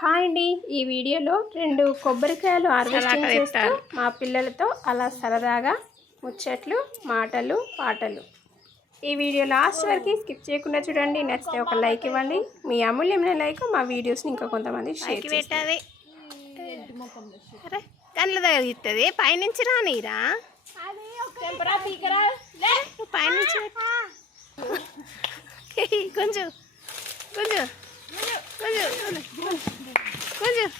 Hi అండి. ఈ వీడియోలో రెండు కొబ్బరికాయలు హార్వెస్టింగ్ చేస్తూ మా పిల్లలతో అలా సరదాగా ముచ్చట్లు మాటలు పాటలు. ఈ వీడియో లాస్ట్ వరకు స్కిప్ చేయకుండా చూడండి. నచ్చితే ఒక లైక్ ఇవ్వండి. మీ అమూల్యమైన లైక్ మా వీడియోస్ని ఇంకా కొంతమంది షేర్ అరే కళ్ళ దగ్గర ఇస్తుంది పైనుంచి రానిరా పైనుంచి. కొంచెం కొంచెం. కొంచెం కొంచెం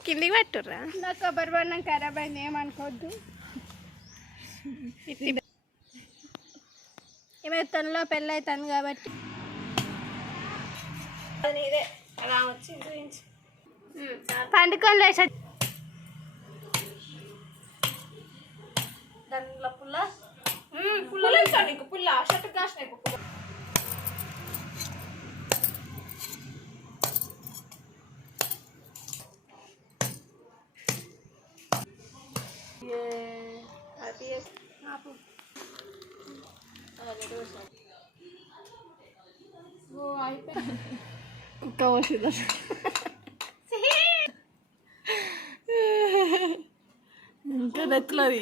కిందికి పెట్టుర్రా నా కొబ్బరి బండం ఖరాబ్ అయింది ఏమనుకోవద్దు ఈమె తనలో పెళ్ళి అవుతాను కాబట్టి పండుకొని లేచా ఇంకా నెత్తలది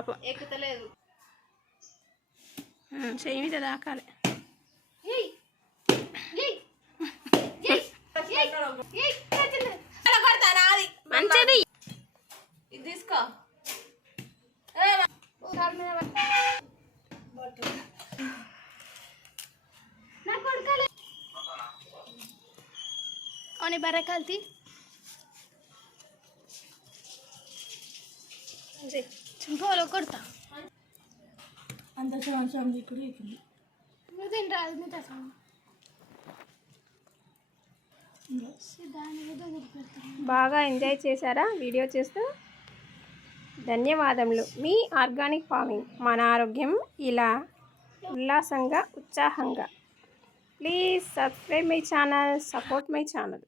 పాపం ఎక్కుతలేదు. చెయ్యి మీద దాకాలి. మంచిది. ఇది తీసుకో. అని బర్రె చుంపోలో కొడతా అంత సంవత్సరం ఇప్పుడు నువ్వు తింటారు బాగా ఎంజాయ్ చేశారా వీడియో చూస్తూ? ధన్యవాదములు. మీ ఆర్గానిక్ ఫార్మింగ్ మన ఆరోగ్యం ఇలా ఉల్లాసంగా ఉత్సాహంగా. Please subscribe my channel support my channel